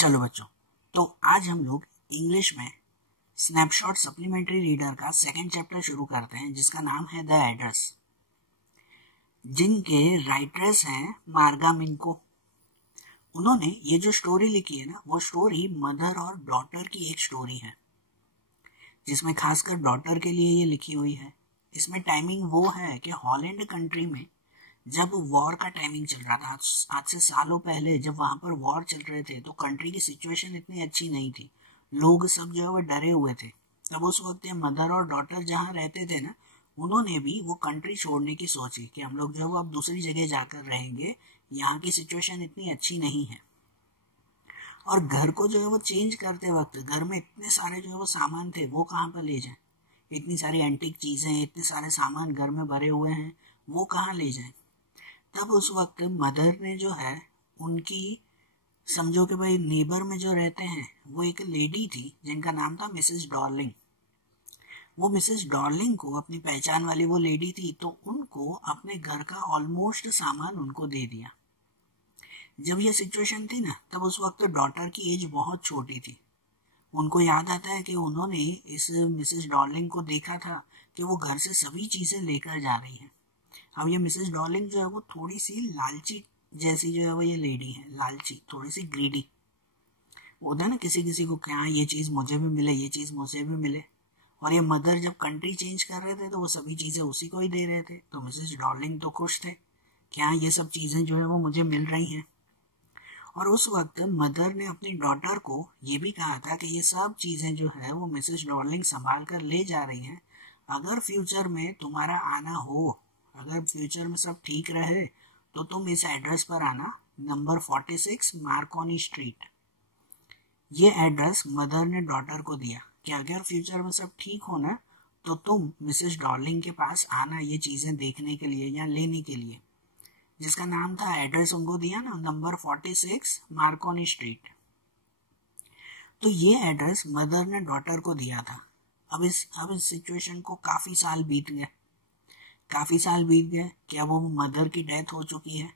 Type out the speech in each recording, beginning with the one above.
चलो बच्चों, तो आज हम लोग इंग्लिश में स्नैपशॉट सप्लीमेंट्री रीडर का सेकंड चैप्टर शुरू करते हैं, जिसका नाम है द एड्रेस, जिनके राइटर्स हैं मार्गा मिन्को। उन्होंने ये जो स्टोरी लिखी है ना, वो स्टोरी मदर और डॉटर की एक स्टोरी है, जिसमें खासकर डॉटर के लिए ये लिखी हुई है। इसमें टाइमिंग वो है कि हॉलैंड कंट्री में जब वॉर का टाइमिंग चल रहा था, आज से सालों पहले जब वहां पर वॉर चल रहे थे, तो कंट्री की सिचुएशन इतनी अच्छी नहीं थी, लोग सब जो है वो डरे हुए थे। तब उस वक्त ये मदर और डॉटर जहाँ रहते थे ना, उन्होंने भी वो कंट्री छोड़ने की सोची कि हम लोग जो है वो अब दूसरी जगह जाकर रहेंगे, यहाँ की सिचुएशन इतनी अच्छी नहीं है। और घर को जो है वो चेंज करते वक्त घर में इतने सारे जो है वो सामान थे, वो कहाँ पर ले जाए, इतनी सारी एंटीक चीजें, इतने सारे सामान घर में भरे हुए हैं, वो कहाँ ले जाए। तब उस वक्त मदर ने जो है उनकी, समझो कि भाई नेबर में जो रहते हैं वो एक लेडी थी जिनका नाम था मिसेस डॉर्लिंग। वो मिसेस डॉर्लिंग को, अपनी पहचान वाली वो लेडी थी, तो उनको अपने घर का ऑलमोस्ट सामान उनको दे दिया। जब ये सिचुएशन थी ना, तब उस वक्त डॉटर की एज बहुत छोटी थी। उनको याद आता है कि उन्होंने इस मिसेस डॉर्लिंग को देखा था कि वो घर से सभी चीजें लेकर जा रही है। अब ये मिसेस डॉर्लिंग जो है वो थोड़ी सी लालची जैसी जो है वो ये लेडी है, लालची, थोड़ी सी ग्रीडी। होता है ना किसी किसी को, क्या ये चीज मुझे भी मिले, ये चीज मुझे भी मिले। और ये मदर जब कंट्री चेंज कर रहे थे तो वो सभी चीजें उसी को ही दे रहे थे, तो मिसेस डॉर्लिंग तो खुश थे, क्या ये सब चीजें जो है वो मुझे मिल रही हैं। और उस वक्त मदर ने अपनी डॉटर को ये भी कहा था कि ये सब चीजें जो है वो मिसेस डॉर्लिंग संभाल कर ले जा रही हैं, अगर फ्यूचर में तुम्हारा आना हो, अगर फ्यूचर में सब ठीक रहे, तो तुम इस एड्रेस पर आना, नंबर 46 मार्कोनी स्ट्रीट। ये एड्रेस मदर ने डॉटर को दिया कि अगर फ्यूचर में सब ठीक हो ना, तो तुम मिसेस डॉर्लिंग के पास आना ये चीजें देखने के लिए या लेने के लिए, जिसका नाम था, एड्रेस उनको दिया ना, नंबर 46 मार्कोनी स्ट्रीट। तो ये एड्रेस मदर ने डॉटर को दिया था। अब इस सिचुएशन को काफी साल बीत गए, कि अब वो मदर की डेथ हो चुकी है।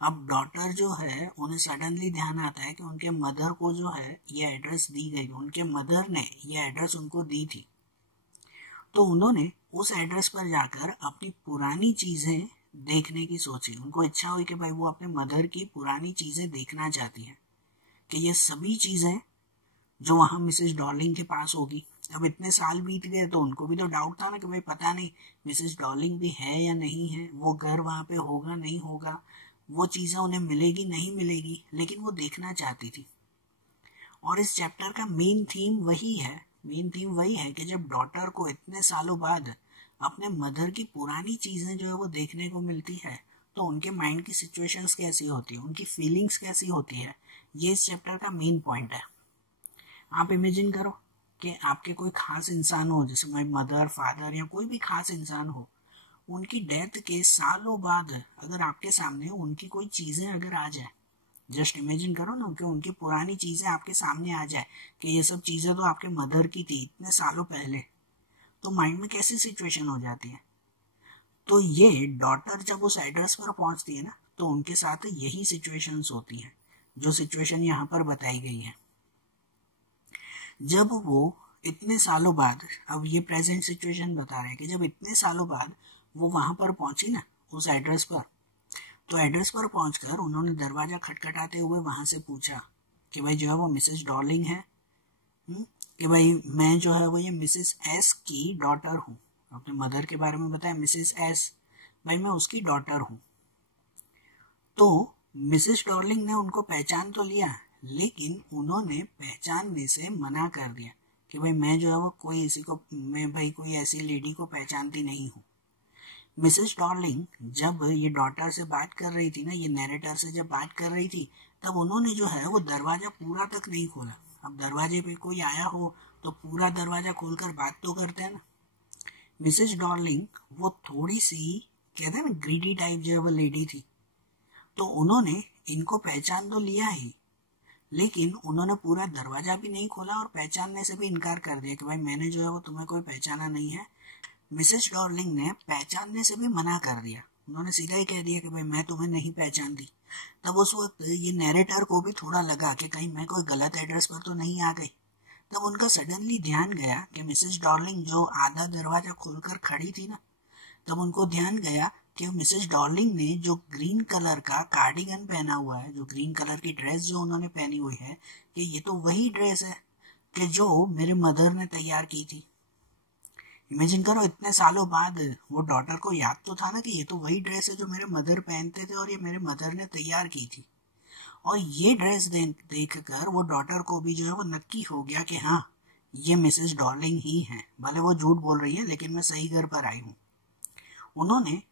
अब डॉटर जो है, उन्हें सडनली ध्यान आता है कि उनके मदर को जो है ये एड्रेस दी गई, उनके मदर ने ये एड्रेस उनको दी थी। तो उन्होंने उस एड्रेस पर जाकर अपनी पुरानी चीजें देखने की सोची। उनको इच्छा हुई कि भाई वो अपने मदर की पुरानी चीजें देखना चाहती है, कि ये सभी चीजें जो वहां मिसेस डॉर्लिंग के पास होगी। अब इतने साल बीत गए तो उनको भी तो डाउट था ना कि भाई पता नहीं मिसेस डॉर्लिंग भी है या नहीं है, वो घर वहां पे होगा नहीं होगा, वो चीजें उन्हें मिलेगी नहीं मिलेगी, लेकिन वो देखना चाहती थी। और इस चैप्टर का मेन थीम वही है कि जब डॉटर को इतने सालों बाद अपने मदर की पुरानी चीजें जो है वो देखने को मिलती है, तो उनके माइंड की सिचुएशंस कैसी होती है, उनकी फीलिंग्स कैसी होती है, ये इस चैप्टर का मेन पॉइंट है। आप इमेजिन करो कि आपके कोई खास इंसान हो, जैसे मेरी मदर, फादर या कोई भी खास इंसान हो, उनकी डेथ के सालों बाद अगर आपके सामने उनकी कोई चीजें अगर आ जाए, जस्ट इमेजिन करो ना कि उनकी पुरानी चीजें आपके सामने आ जाए कि ये सब चीजें तो आपके मदर की थी इतने सालों पहले, तो माइंड में कैसी सिचुएशन हो जाती है। तो ये डॉटर जब उस एड्रेस पर पहुंचती है ना, तो उनके साथ यही सिचुएशंस होती है, जो सिचुएशन यहाँ पर बताई गई है। जब वो इतने सालों बाद, अब ये प्रेजेंट सिचुएशन बता रहे हैं कि जब इतने सालों बाद वो वहां पर पहुंची ना उस एड्रेस पर, तो एड्रेस पर पहुंचकर उन्होंने दरवाजा खटखटाते हुए वहां से पूछा कि भाई जो है वो मिसेस डॉर्लिंग है, कि भाई मैं जो है वो ये मिसेस एस की डॉटर हूँ। अपने मदर के बारे में बताया, मिसेस एस, भाई मैं उसकी डॉटर हूँ। तो मिसेस डॉर्लिंग ने उनको पहचान तो लिया, लेकिन उन्होंने पहचानने से मना कर दिया कि भाई मैं जो है वो कोई ऐसी लेडी को पहचानती नहीं हूँ। मिसेस डॉर्लिंग जब ये डॉटर से बात कर रही थी ना, ये नैरेटर से जब बात कर रही थी, तब उन्होंने जो है वो दरवाजा पूरा तक नहीं खोला। अब दरवाजे पे कोई आया हो तो पूरा दरवाजा खोलकर बात तो करते हैं ना। मिसेस डॉर्लिंग वो थोड़ी सी, कहते हैं ना, ग्रीडी टाइप जो है वो लेडी थी, तो उन्होंने इनको पहचान तो लिया ही, लेकिन उन्होंने पूरा दरवाजा भी नहीं खोला और पहचानने से भी इनकार कर दिया कि भाई मैंने जो है वो तुम्हें कोई पहचाना नहीं है। मिसेस डॉर्लिंग ने पहचानने से भी मना कर दिया, उन्होंने सीधा ही कह दिया कि भाई मैं तुम्हें नहीं पहचानती। तब उस वक्त ये नैरेटर को भी थोड़ा लगा कि कहीं मैं कोई गलत एड्रेस पर तो नहीं आ गई। तब उनका सडनली ध्यान गया कि मिसेस डॉर्लिंग जो आधा दरवाजा खोलकर खड़ी थी ना, तब उनको ध्यान गया कि मिसेस डॉर्लिंग ने जो ग्रीन कलर का कार्डिगन पहना हुआ है, जो ग्रीन कलर की ड्रेस जो उन्होंने पहनी हुई है, कि ये तो वही ड्रेस है कि जो मेरे मदर ने तैयार की थी। इमेजिन करो, इतने सालों बाद वो डॉटर को याद तो था ना कि ये तो वही ड्रेस है जो मेरे मदर पहनते थे और ये मेरे मदर ने तैयार की थी। और ये ड्रेस देख कर वो डॉटर को भी जो है वो नक्की हो गया कि हाँ, ये मिसेस डॉर्लिंग ही है, भले वो झूठ बोल रही है लेकिन मैं सही घर पर आई हूँ। उन्होंने,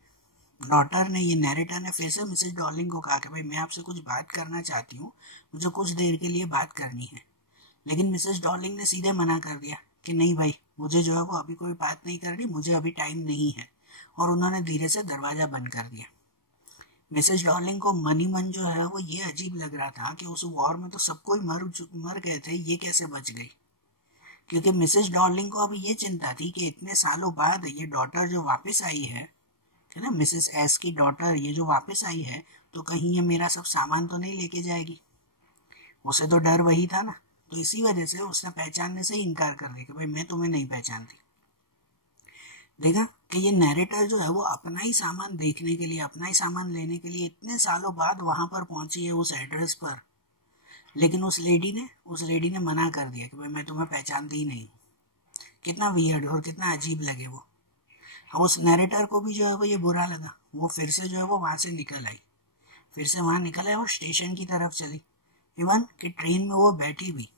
डॉटर ने, ये नैरेटर ने फिर से मिसेस डॉर्लिंग को कहा कि भाई मैं आपसे कुछ बात करना चाहती हूँ, मुझे कुछ देर के लिए बात करनी है। लेकिन मिसेस डॉर्लिंग ने सीधे मना कर दिया कि नहीं भाई, मुझे जो है वो अभी कोई बात नहीं करनी, मुझे अभी टाइम नहीं है। और उन्होंने धीरे से दरवाजा बंद कर दिया। मिसेस डॉर्लिंग को मनी मन जो है वो ये अजीब लग रहा था कि उस वॉर में तो सब कोई मर गए थे, ये कैसे बच गई। क्योंकि मिसेस डॉर्लिंग को अभी ये चिंता थी कि इतने सालों बाद ये डॉटर जो वापस आई है ना, मिसेस एस की डॉटर ये जो वापस आई है, तो कहीं ये मेरा सब सामान तो नहीं लेके जाएगी। उसे तो डर वही था ना, तो इसी वजह से उसने पहचानने से ही इनकार कर दिया कि भाई मैं तुम्हें नहीं पहचानती। देखा कि ये नैरेटर जो है वो अपना ही सामान देखने के लिए, अपना ही सामान लेने के लिए इतने सालों बाद वहां पर पहुंची है उस एड्रेस पर। लेकिन उस लेडी ने मना कर दिया कि भाई मैं तुम्हें पहचानती ही नहीं हूँ। कितना वियर्ड और कितना अजीब लगे वो। अब उस नैरेटर को भी जो है वो ये बुरा लगा। वो फिर से जो है वो वहां से निकल आई, फिर से वहां निकल आई और स्टेशन की तरफ चली। इवन कि ट्रेन में वो बैठी भी,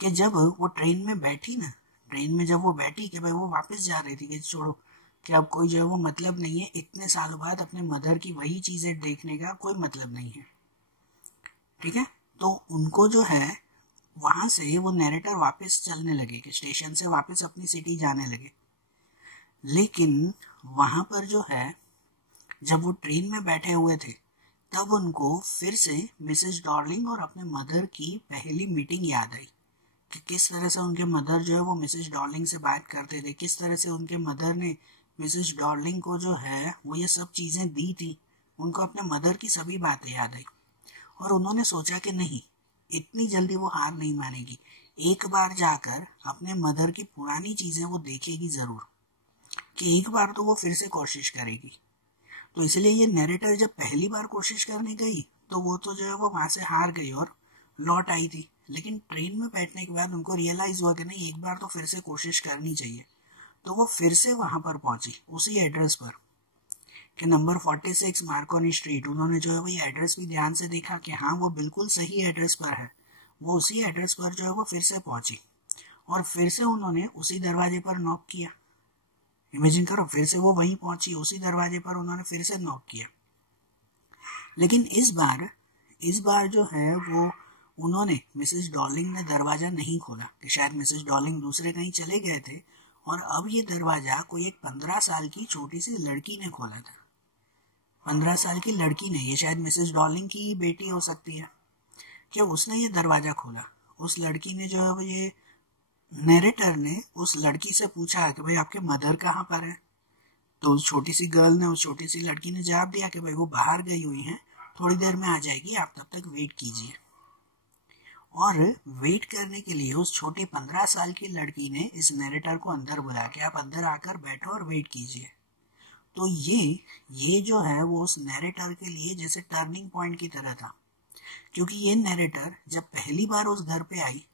कि जब वो ट्रेन में बैठी ना, ट्रेन में जब वो बैठी कि भाई वो वापस जा रही थी कि छोड़ो कि अब कोई जो है वो मतलब नहीं है, इतने सालों बाद अपने मदर की वही चीजें देखने का कोई मतलब नहीं है, ठीक है। तो उनको जो है वहां से वो नैरेटर वापस चलने लगे कि स्टेशन से वापस अपनी सिटी जाने लगे। लेकिन वहां पर जो है जब वो ट्रेन में बैठे हुए थे, तब उनको फिर से मिसेस डॉर्लिंग और अपने मदर की पहली मीटिंग याद आई कि किस तरह से उनके मदर जो है वो मिसेस डॉर्लिंग से बात करते थे, किस तरह से उनके मदर ने मिसेस डॉर्लिंग को जो है वो ये सब चीजें दी थी। उनको अपने मदर की सभी बातें याद आई और उन्होंने सोचा कि नहीं, इतनी जल्दी वो हार नहीं मानेगी, एक बार जाकर अपने मदर की पुरानी चीजें वो देखेगी जरूर, कि एक बार तो वो फिर से कोशिश करेगी। तो इसलिए ये नैरेटर जब पहली बार कोशिश करने गई तो वो तो जो है वो वहां से हार गई और लौट आई थी। लेकिन ट्रेन में बैठने के बाद उनको रियलाइज हुआ कि नहीं, एक बार तो फिर से कोशिश करनी चाहिए। तो वो फिर से वहां पर पहुंची उसी एड्रेस पर कि नंबर 46 मार्कोनी स्ट्रीट। उन्होंने जो है वो ये एड्रेस भी ध्यान से देखा कि हाँ वो बिल्कुल सही एड्रेस पर है। वो उसी एड्रेस पर जो है वो फिर से पहुंची और फिर से उन्होंने उसी दरवाजे पर नॉक किया। इमेजिन करो, फिर से वो वहीं पहुंची, उसी दरवाजे पर उन्होंने फिर से नॉक किया। लेकिन इस बार जो है वो उन्होंने, मिसेस डॉर्लिंग ने दरवाजा नहीं खोला कि शायद मिसेस डॉर्लिंग दूसरे कहीं चले गए थे और अब ये दरवाजा कोई एक 15 साल की छोटी सी लड़की ने खोला था। 15 साल की लड़की ने, ये शायद मिसेस डॉर्लिंग की बेटी हो सकती है, कि उसने ये दरवाजा खोला। उस लड़की ने जो है वो ये नैरेटर ने उस लड़की से पूछा कि भाई आपके मदर कहाँ पर है। तो उस छोटी सी गर्ल ने, उस छोटी सी लड़की ने जवाब दिया कि भाई वो बाहर गई हुई हैं, थोड़ी देर में आ जाएगी, आप तब तक वेट कीजिए। और वेट करने के लिए उस छोटी 15 साल की लड़की ने इस नैरेटर को अंदर बुलाया कि आप अंदर आकर बैठो और वेट कीजिए। तो ये जो है वो उस नैरेटर के लिए जैसे टर्निंग पॉइंट की तरह था, क्योंकि ये नैरेटर जब पहली बार उस घर पे आई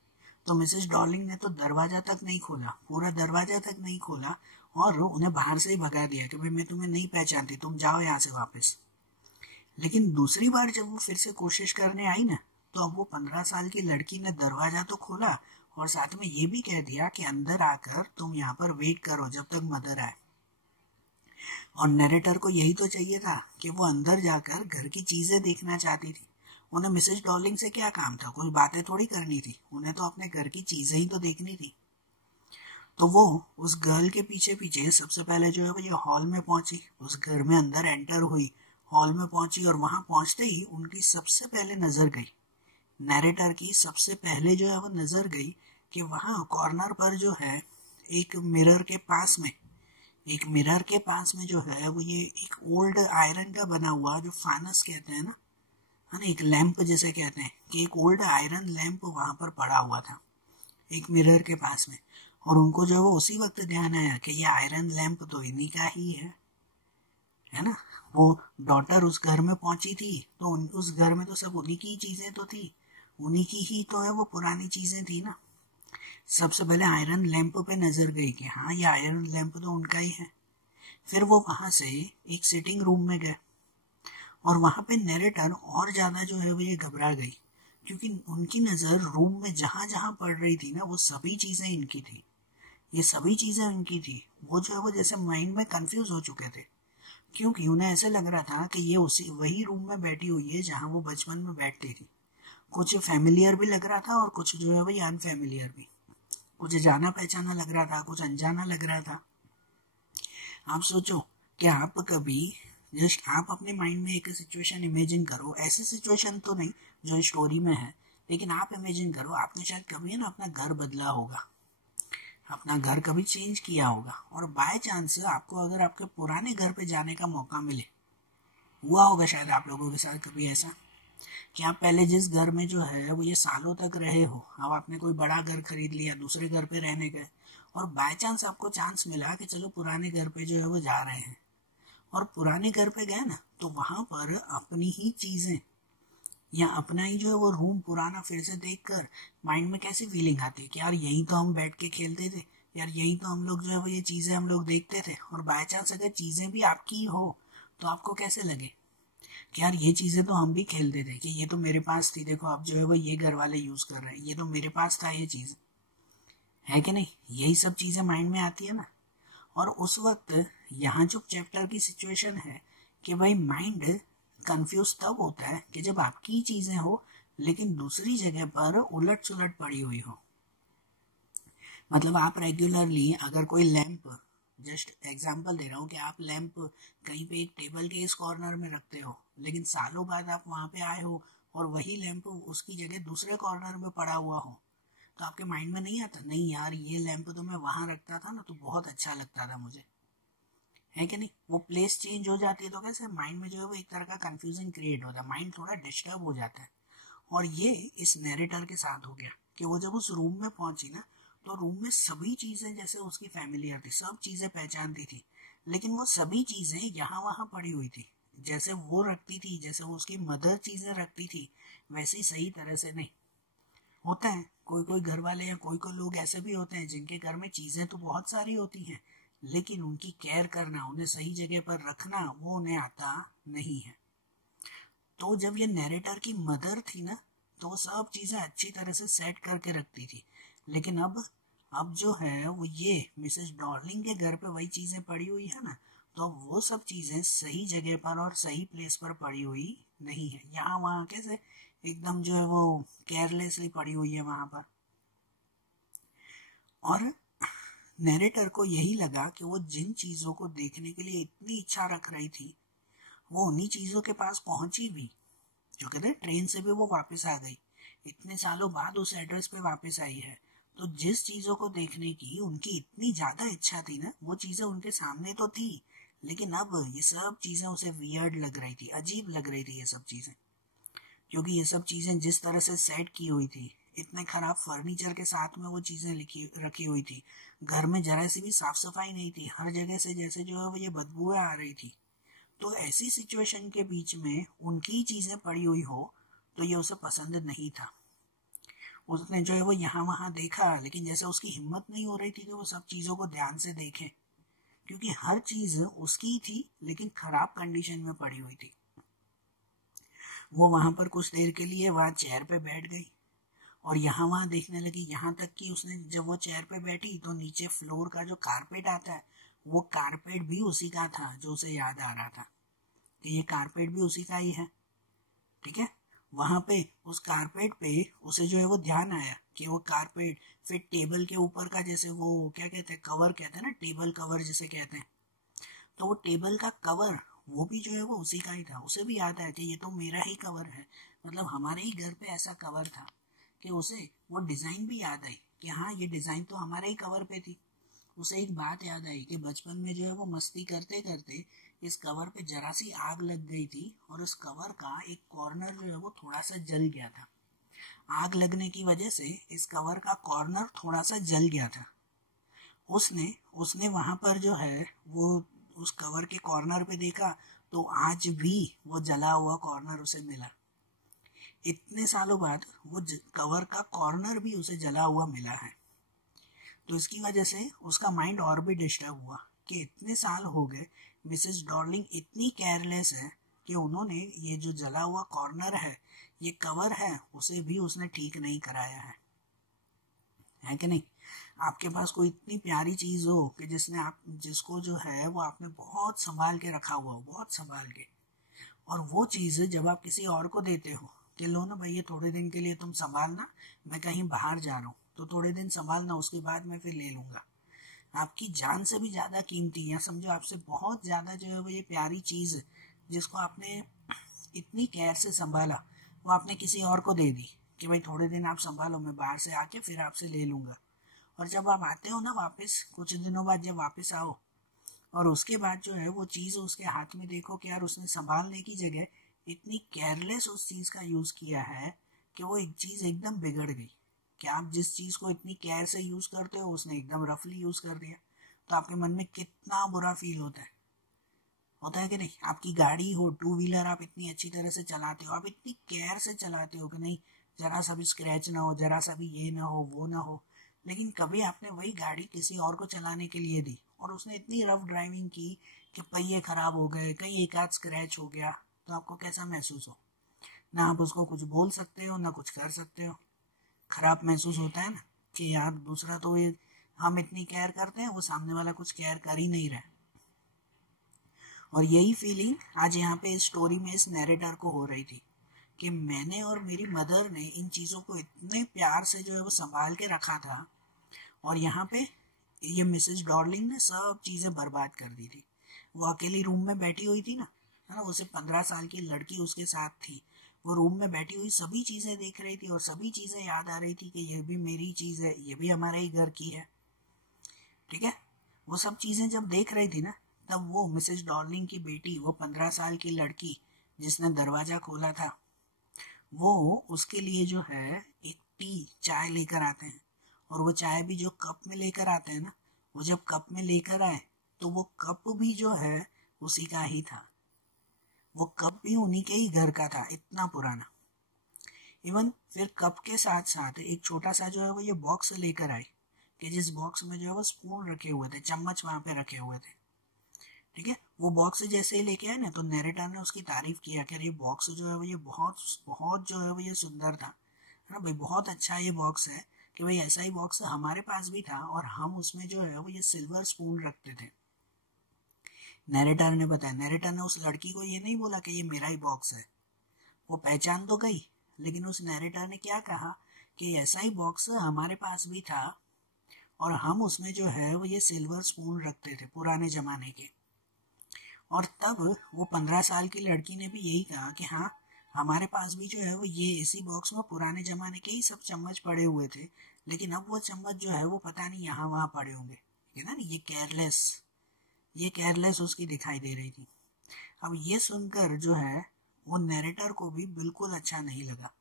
तो मिसेस डॉर्लिंग ने तो दरवाजा तक नहीं खोला, पूरा दरवाजा तक नहीं खोला और उन्हें बाहर से ही भगा दिया कि भाई मैं तुम्हें नहीं पहचानती, तुम जाओ यहाँ से वापस। लेकिन दूसरी बार जब वो फिर से कोशिश करने आई ना, तो अब वो 15 साल की लड़की ने दरवाजा तो खोला और साथ में ये भी कह दिया कि अंदर आकर तुम यहाँ पर वेट करो जब तक मदर आए। और नैरेटर को यही तो चाहिए था कि वो अंदर जाकर घर की चीजें देखना चाहती थी। उन्हें मिसेस डॉर्लिंग से क्या काम था, कोई बातें थोड़ी करनी थी, उन्हें तो अपने घर की चीजें ही तो देखनी थी। तो वो उस गर्ल के पीछे पीछे सबसे पहले जो है वो ये हॉल में पहुंची, उस घर में अंदर एंटर हुई, हॉल में पहुंची और वहां पहुंचते ही उनकी सबसे पहले नजर गई, नैरेटर की सबसे पहले जो है वो नजर गई कि वहां कॉर्नर पर जो है एक मिरर के पास में जो है वो ये एक ओल्ड आयरन का बना हुआ जो फानस कहते हैं ना, है ना, एक लैंप जैसे कहते हैं कि एक ओल्ड आयरन लैंप वहां पर पड़ा हुआ था एक मिरर के पास में, और उनको जो है वो उसी वक्त ध्यान आया कि ये आयरन लैंप तो इन्हीं का ही है ना। वो डॉटर उस घर में पहुंची थी तो उस घर में तो सब उन्हीं की चीजें तो थी, उन्हीं की ही तो है वो पुरानी चीजें थी ना। सबसे पहले आयरन लैंप पे नजर गई कि हाँ ये आयरन लैंप तो उनका ही है। फिर वो वहां से एक सिटिंग रूम में गए और वहां पे नैरेटर और ज्यादा जो है वो ये घबरा गई, क्योंकि उनकी नजर रूम में जहां जहां पड़ रही थी ना वो सभी चीजें इनकी थी, ये सभी चीजें इनकी थी। वो जो है वो जैसे माइंड में कंफ्यूज हो चुके थे, क्योंकि उन्हें ऐसे लग रहा था कि ये उसी वही रूम में बैठी हुई है जहां वो बचपन में बैठती थी। कुछ फैमिलियर भी लग रहा था और कुछ जो है वही अनफैमिलियर भी, कुछ जाना पहचाना लग रहा था, कुछ अनजाना लग रहा था। आप सोचो कि आप कभी जस्ट आप अपने माइंड में एक सिचुएशन इमेजिन करो, ऐसी सिचुएशन तो नहीं जो स्टोरी में है, लेकिन आप इमेजिन करो आपने शायद कभी ना अपना घर बदला होगा, अपना घर कभी चेंज किया होगा, और बाय चांस आपको अगर आपके पुराने घर पे जाने का मौका मिले, हुआ होगा शायद आप लोगों के साथ कभी ऐसा कि आप पहले जिस घर में जो है वो ये सालों तक रहे हो, अब आपने कोई बड़ा घर खरीद लिया, दूसरे घर पे रहने गए, और बाय चांस आपको चांस मिला कि चलो पुराने घर पे जो है वो जा रहे हैं, और पुराने घर पे गए ना तो वहां पर अपनी ही चीजें या अपना ही जो है वो रूम पुराना फिर से देखकर माइंड में कैसी फीलिंग आती है कि यार यही तो हम बैठ के खेलते थे, यार यही तो हम लोग जो है वो ये चीजें हम लोग देखते थे, और बाय चांस अगर चीजें भी आपकी ही हो तो आपको कैसे लगे कि यार ये चीजें तो हम भी खेलते थे, कि ये तो मेरे पास थी, देखो अब जो है वो ये घर वाले यूज कर रहे हैं, ये तो मेरे पास था ये चीज, है कि नहीं, यही सब चीजें माइंड में आती है ना। और उस वक्त यहाँ जो चैप्टर की सिचुएशन है कि भाई माइंड कंफ्यूज तब होता है कि जब आपकी चीजें हो लेकिन दूसरी जगह पर उलट सुलट पड़ी हुई हो। मतलब आप रेगुलरली अगर कोई लैंप, जस्ट एग्जांपल दे रहा हूँ कि आप लैंप कहीं पे एक टेबल के इस कॉर्नर में रखते हो, लेकिन सालों बाद आप वहां पे आए हो और वही लैंप उसकी जगह दूसरे कॉर्नर में पड़ा हुआ हो, तो आपके माइंड में नहीं आता नहीं यार ये लैंप तो मैं वहां रखता था ना तो बहुत अच्छा लगता था मुझे, है कि नहीं। वो प्लेस चेंज हो जाती है तो कैसे माइंड में जो है वो एक तरह का कंफ्यूजन क्रिएट होता है, माइंड थोड़ा डिस्टर्ब हो जाता है। और ये इस नैरेटर के साथ हो गया कि वो जब उस रूम में पहुंची ना तो रूम में सभी चीजें जैसे उसकी फैमिलियर थी, सब चीजें पहचानती थी, लेकिन वो सभी चीजें यहाँ वहां पड़ी हुई थी, जैसे वो रखती थी, जैसे वो उसकी मदर चीजें रखती थी, वैसे ही सही तरह से नहीं होता है। कोई कोई घर वाले या कोई कोई लोग ऐसे भी होते हैं जिनके घर में चीजें तो बहुत सारी होती हैं, लेकिन उनकी केयर करना, उन्हें सही जगह पर रखना वो उन्हें आता नहीं है। तो जब ये नैरेटर की मदर थी ना तो वो सब चीजें अच्छी तरह से सेट करके रखती थी, लेकिन अब जो है वो ये मिसेस डॉर्लिंग के घर पे वही चीजें पड़ी हुई है ना, तो वो सब चीजें सही जगह पर और सही प्लेस पर पड़ी हुई नहीं है, यहाँ वहाँ कैसे एकदम जो है वो केयरलेसली पड़ी हुई है वहां पर। और नैरेटर को यही लगा कि वो जिन चीजों को देखने के लिए इतनी इच्छा रख रही थी वो उन्हीं चीजों के पास पहुंची भी, जो कहते हैं ट्रेन से भी वो वापस आ गई, इतने सालों बाद उस एड्रेस पे वापस आई है। तो जिस चीजों को देखने की उनकी इतनी ज्यादा इच्छा थी ना वो चीजें उनके सामने तो थी, लेकिन अब ये सब चीजें उसे वियर्ड लग रही थी, अजीब लग रही थी ये सब चीजें, क्योंकि ये सब चीजें जिस तरह से सेट की हुई थी, इतने खराब फर्नीचर के साथ में वो चीजें रखी हुई थी, घर में जरा सी भी साफ सफाई नहीं थी, हर जगह से जैसे जो है वो ये बदबुएं आ रही थी। तो ऐसी सिचुएशन के बीच में उनकी चीजें पड़ी हुई हो तो ये उसे पसंद नहीं था। उसने जो है वो यहाँ वहां देखा, लेकिन जैसे उसकी हिम्मत नहीं हो रही थी कि वो सब चीजों को ध्यान से देखे, क्योंकि हर चीज उसकी थी लेकिन खराब कंडीशन में पड़ी हुई थी। वो वहां पर कुछ देर के लिए वहां चेयर पे बैठ गई और यहाँ वहां देखने लगी, यहाँ तक कि उसने जब वो चेयर पे बैठी तो नीचे फ्लोर का जो कारपेट आता है वो कारपेट भी उसी का था, जो उसे याद आ रहा था कि ये कारपेट भी उसी का ही है। ठीक है, वहां पे उस कारपेट पे उसे जो है वो ध्यान आया कि वो कारपेट फिर टेबल के ऊपर का, जैसे वो क्या कहते हैं, कवर कहते हैं ना, टेबल कवर जिसे कहते हैं, तो वो टेबल का कवर वो भी जो है वो उसी का ही था। उसे भी याद आया कि ये तो मेरा ही कवर है, मतलब हमारे ही घर पे ऐसा कवर था, कि उसे वो डिजाइन भी याद आई कि हाँ ये डिजाइन तो हमारे ही कवर पे थी। उसे एक बात याद आई कि बचपन में जो है वो मस्ती करते करते इस कवर पे जरा सी आग लग गई थी और उस कवर का एक कॉर्नर जो है वो थोड़ा सा जल गया था। आग लगने की वजह से इस कवर का कॉर्नर थोड़ा सा जल गया था। उसने उसने वहां पर जो है वो उस कवर के कॉर्नर पे देखा तो आज भी वो जला हुआ कॉर्नर उसे मिला। इतने सालों बाद वो कवर का कॉर्नर भी उसे जला हुआ मिला है। तो इसकी वजह से उसका माइंड और भी डिस्टर्ब हुआ कि इतने साल हो गए, मिसेस डॉर्लिंग इतनी केयरलेस है कि उन्होंने ये जो जला हुआ कॉर्नर है, ये कवर है, उसे भी उसने ठीक नहीं कराया है कि नहीं? आपके पास कोई इतनी प्यारी चीज हो कि जिसको जो है वो आपने बहुत संभाल के रखा हुआ हो, बहुत संभाल के, और वो चीज जब आप किसी और को देते हो कि लो ना भाई ये थोड़े दिन के लिए तुम संभालना, मैं कहीं बाहर जा रहा हूँ तो थोड़े दिन संभालना, उसके बाद मैं फिर ले लूंगा। आपकी जान से भी ज्यादा कीमती, या समझो आपसे बहुत ज्यादा जो है वो ये प्यारी चीज जिसको आपने इतनी केयर से संभाला, वो आपने किसी और को दे दी कि भाई थोड़े दिन आप संभालो, मैं बाहर से आके फिर आपसे ले लूंगा। और जब आप आते हो ना वापस, कुछ दिनों बाद जब वापस आओ और उसके बाद जो है वो चीज उसके हाथ में देखो कि यार उसने संभालने की जगह इतनी केयरलेस उस चीज का यूज किया है कि वो एक चीज एकदम बिगड़ गई। कि आप जिस चीज को इतनी केयर से यूज करते हो उसने एकदम रफली यूज कर दिया, तो आपके मन में कितना बुरा फील होता है कि नहीं? आपकी गाड़ी हो, टू व्हीलर, आप इतनी अच्छी तरह से चलाते हो, आप इतनी केयर से चलाते हो कि नहीं जरा सा भी स्क्रैच ना हो, जरा सा भी ये ना हो वो ना हो, लेकिन कभी आपने वही गाड़ी किसी और को चलाने के लिए दी और उसने इतनी रफ ड्राइविंग की कि पहिए खराब हो गए, कहीं एक आध स्क्रैच हो गया, तो आपको कैसा महसूस हो? ना आप उसको कुछ बोल सकते हो ना कुछ कर सकते हो। खराब महसूस होता है ना कि यार दूसरा तो ये, हम इतनी केयर करते हैं, वो सामने वाला कुछ केयर कर ही नहीं रहा। और यही फीलिंग आज यहाँ पे इस स्टोरी में इस नैरेटर को हो रही थी कि मैंने और मेरी मदर ने इन चीज़ों को इतने प्यार से जो है वो संभाल के रखा था, और यहाँ पे ये मिसेस डॉर्लिंग ने सब चीज़ें बर्बाद कर दी थी। वो अकेली रूम में बैठी हुई थी ना, है ना, उसे 15 साल की लड़की उसके साथ थी, वो रूम में बैठी हुई सभी चीज़ें देख रही थी और सभी चीज़ें याद आ रही थी कि ये भी मेरी चीज़ है, ये भी हमारे ही घर की है। ठीक है, वो सब चीज़ें जब देख रही थी ना, तब वो मिसेस डॉर्लिंग की बेटी, वो 15 साल की लड़की जिसने दरवाजा खोला था, वो उसके लिए जो है एक चाय लेकर आते हैं। और वो चाय भी जो कप में लेकर आते हैं ना, वो जब कप में लेकर आए तो वो कप भी जो है उसी का ही था। वो कप भी उन्हीं के ही घर का था, इतना पुराना। इवन फिर कप के साथ साथ एक छोटा सा जो है वो ये बॉक्स लेकर आए कि जिस बॉक्स में जो है वो स्पून रखे हुए थे, चम्मच वहां पे रखे हुए थे। ठीक है, वो बॉक्स जैसे ही लेके आए ना, तो नैरेटर ने उसकी तारीफ किया कि ये बॉक्स जो है वो ये बहुत बहुत जो है वो ये सुंदर था, है ना भाई, बहुत अच्छा ये बॉक्स है, कि भाई ऐसा ही बॉक्स हमारे पास भी था और हम उसमें जो है वो ये सिल्वर स्पून रखते थे। नैरेटर ने बताया, नैरेटर ने उस लड़की को ये नहीं बोला कि ये मेरा ही बॉक्स है, वो पहचान तो गई, लेकिन उस नैरेटर ने क्या कहा कि ऐसा ही बॉक्स हमारे पास भी था और हम उसमें जो है वो ये सिल्वर स्पून रखते थे पुराने जमाने के। और तब वो 15 साल की लड़की ने भी यही कहा कि हाँ, हमारे पास भी जो है वो ये इसी बॉक्स में पुराने जमाने के ही सब चम्मच पड़े हुए थे, लेकिन अब वो चम्मच जो है वो पता नहीं यहाँ वहाँ पड़े होंगे। है ना, ये केयरलेस उसकी दिखाई दे रही थी। अब ये सुनकर जो है वो नैरेटर को भी बिल्कुल अच्छा नहीं लगा।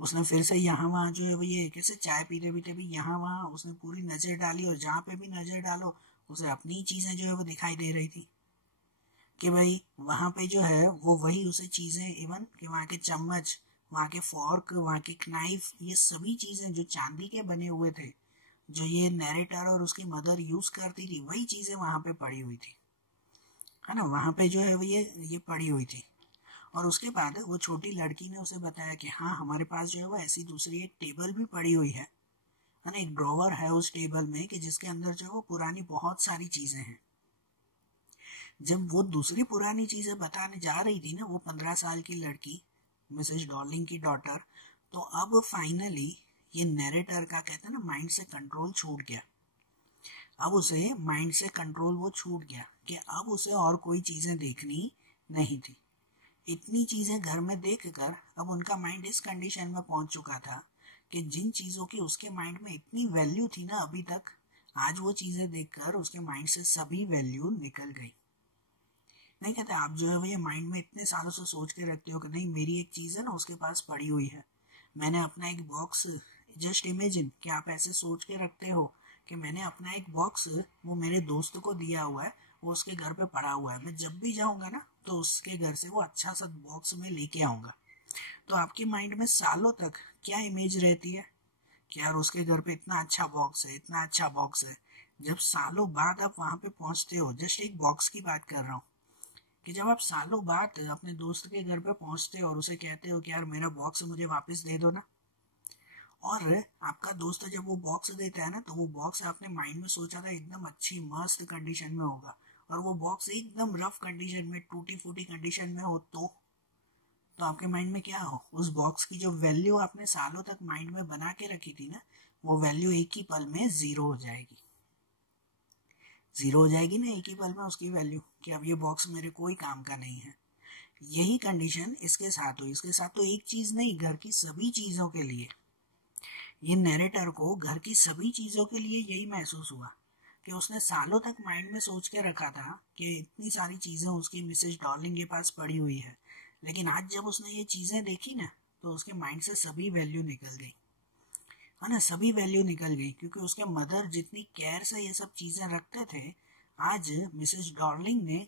उसने फिर से यहाँ वहाँ जो है वो ये कैसे चाय पीते पीते भी यहाँ वहाँ उसने पूरी नजर डाली, और जहाँ पे भी नजर डालो उसे अपनी चीजें जो है वो दिखाई दे रही थी कि भाई वहां पे जो है वो वही उसे चीजें, इवन कि वहां के चम्मच, वहां के फॉर्क, वहां के नाइफ, ये सभी चीजें जो चांदी के बने हुए थे, जो ये नैरेटर और उसकी मदर यूज करती थी, वही चीजें वहां पे पड़ी हुई थी, है ना, वहां पे जो है वो ये पड़ी हुई थी। और उसके बाद वो छोटी लड़की ने उसे बताया कि हाँ, हमारे पास जो है वो ऐसी दूसरी एक टेबल भी पड़ी हुई है ना, एक ड्रॉवर है उस टेबल में कि जिसके अंदर जो है वो पुरानी बहुत सारी चीजें हैं। जब वो दूसरी पुरानी चीजें बताने जा रही थी ना, वो 15 साल की लड़की, मिसेस डॉर्लिंग की डॉटर, तो अब फाइनली ये नैरेटर का, कहते हैं ना, माइंड से कंट्रोल छूट गया। अब उसे माइंड से कंट्रोल वो छूट गया कि अब उसे और कोई चीजें देखनी नहीं थी। इतनी चीजें घर में देखकर अब उनका माइंड इस कंडीशन में पहुंच चुका था कि जिन चीजों की उसके माइंड में इतनी वैल्यू थी ना अभी तक, आज वो चीजें देखकर उसके माइंड से सभी वैल्यू निकल गई। नहीं कहते आप जो है वो ये माइंड में इतने सालों से सोच के रखते हो कि नहीं मेरी एक चीज है ना उसके पास पड़ी हुई है, मैंने अपना एक बॉक्स, जस्ट इमेजिन कि आप ऐसे सोच के रखते हो कि मैंने अपना एक बॉक्स वो मेरे दोस्त को दिया हुआ है, वो उसके घर पे पड़ा हुआ है, मैं जब भी जाऊंगा ना तो उसके घर से वो अच्छा सा बॉक्स में लेके आऊंगा। तो आपके माइंड में सालों तक क्या इमेज रहती है कि यार उसके घर पे इतना अच्छा बॉक्स है, इतना अच्छा बॉक्स है। जब सालों बाद आप वहां पे पहुंचते हो, जस्ट एक बॉक्स की बात कर रहा हूँ, कि जब आप सालों बाद अपने दोस्त के घर पे पहुंचते हो और उसे कहते हो कि यार मेरा बॉक्स मुझे वापस दे दो ना, और आपका दोस्त जब वो बॉक्स देता है ना तो वो बॉक्स आपने माइंड में सोचा था एकदम अच्छी मस्त कंडीशन में होगा, और वो बॉक्स एकदम रफ कंडीशन में, टूटी फूटी कंडीशन में हो, तो आपके माइंड में क्या हो, उस बॉक्स की जो वैल्यू आपने सालों तक माइंड में बना के रखी थी ना, वो वैल्यू एक ही पल में जीरो हो जाएगी। जीरो हो जाएगी ना एक ही पल में उसकी वैल्यू, कि अब ये बॉक्स मेरे कोई काम का नहीं है। यही कंडीशन इसके साथ हुई। इसके साथ तो एक चीज नहीं, घर की सभी चीजों के लिए, ये नैरेटर को घर की सभी चीजों के लिए यही महसूस हुआ कि उसने सालों तक माइंड में सोच के रखा था कि इतनी सारी चीजें उसकी मिसेज डॉर्लिंग के पास पड़ी हुई है, लेकिन आज जब उसने ये चीजें देखी ना तो उसके माइंड से सभी वैल्यू निकल गई, है ना, सभी वैल्यू निकल गई, क्योंकि उसके मदर जितनी केयर से ये सब चीजें रखते थे, आज मिसेज डॉर्लिंग ने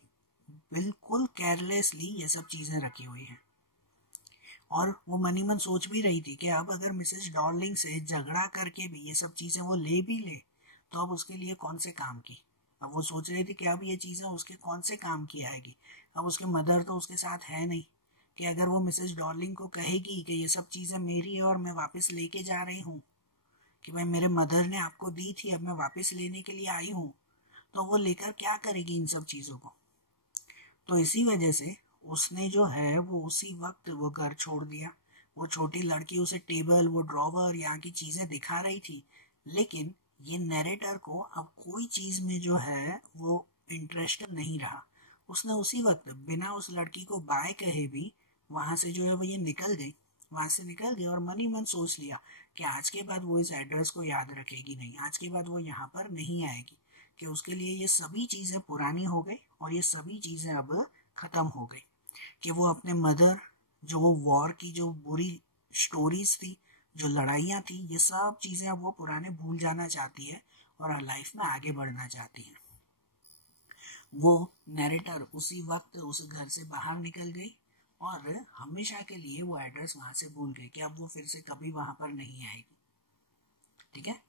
बिल्कुल केयरलेसली ये सब चीजें रखी हुई है। और वो मनी मन सोच भी रही थी कि अब अगर मिसेज डॉर्लिंग से झगड़ा करके भी ये सब चीजें वो ले भी ले तो अब उसके लिए कौन से काम की। अब वो सोच रही थी कि अब ये चीजें उसके कौन से काम की आएगी। अब उसके मदर तो उसके साथ है नहीं, कि अगर वो मिसेज डॉर्लिंग को कहेगी कि ये सब चीजें मेरी है और मैं वापस लेके जा रही हूँ, कि भाई मेरे मदर ने आपको दी थी अब मैं वापस लेने के लिए आई हूँ, तो वो लेकर क्या करेगी इन सब चीजों को। तो इसी वजह से उसने जो है वो उसी वक्त वो घर छोड़ दिया। वो छोटी लड़की उसे टेबल, वो ड्रॉवर, यहाँ की चीजें दिखा रही थी, लेकिन ये नैरेटर को अब कोई चीज में जो है वो इंटरेस्ट नहीं रहा। उसने उसी वक्त बिना उस लड़की को बाय कहे भी वहां से जो है वो ये निकल गई, वहां से निकल गई, और मन ही मन सोच लिया कि आज के बाद वो इस एड्रेस को याद रखेगी नहीं, आज के बाद वो यहाँ पर नहीं आएगी, कि उसके लिए ये सभी चीजें पुरानी हो गई और ये सभी चीजें अब खत्म हो गई। कि वो अपने मदर, जो वो वॉर की जो बुरी स्टोरीज थी, जो लड़ाइयाँ थी, ये सब चीजें अब वो पुराने भूल जाना चाहती है और लाइफ में आगे बढ़ना चाहती है। वो नैरेटर उसी वक्त उस घर से बाहर निकल गई और हमेशा के लिए वो एड्रेस वहां से भूल गई कि अब वो फिर से कभी वहां पर नहीं आएगी। ठीक है,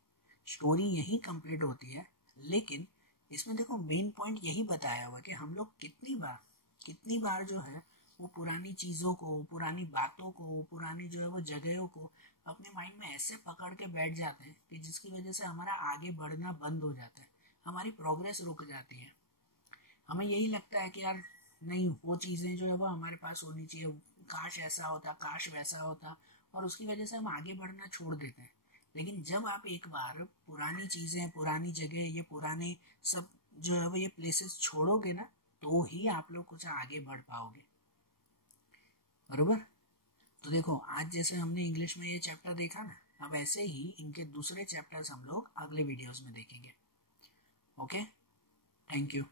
स्टोरी यही कंप्लीट होती है, लेकिन इसमें देखो मेन पॉइंट यही बताया हुआ कि हम लोग कितनी बार जो है वो पुरानी चीजों को, पुरानी बातों को, पुरानी जो है वो जगहों को अपने माइंड में ऐसे पकड़ के बैठ जाते हैं कि जिसकी वजह से हमारा आगे बढ़ना बंद हो जाता है, हमारी प्रोग्रेस रुक जाती है। हमें यही लगता है कि यार नहीं, वो चीजें जो है वो हमारे पास होनी चाहिए, काश ऐसा होता, काश वैसा होता, और उसकी वजह से हम आगे बढ़ना छोड़ देते हैं। लेकिन जब आप एक बार पुरानी चीजें, पुरानी जगह, ये पुराने सब जो है वो ये प्लेसेस छोड़ोगे ना, तो ही आप लोग कुछ आगे बढ़ पाओगे। बरोबर। तो देखो आज जैसे हमने इंग्लिश में ये चैप्टर देखा ना, अब ऐसे ही इनके दूसरे चैप्टर्स हम लोग अगले वीडियोस में देखेंगे। Okay, thank you.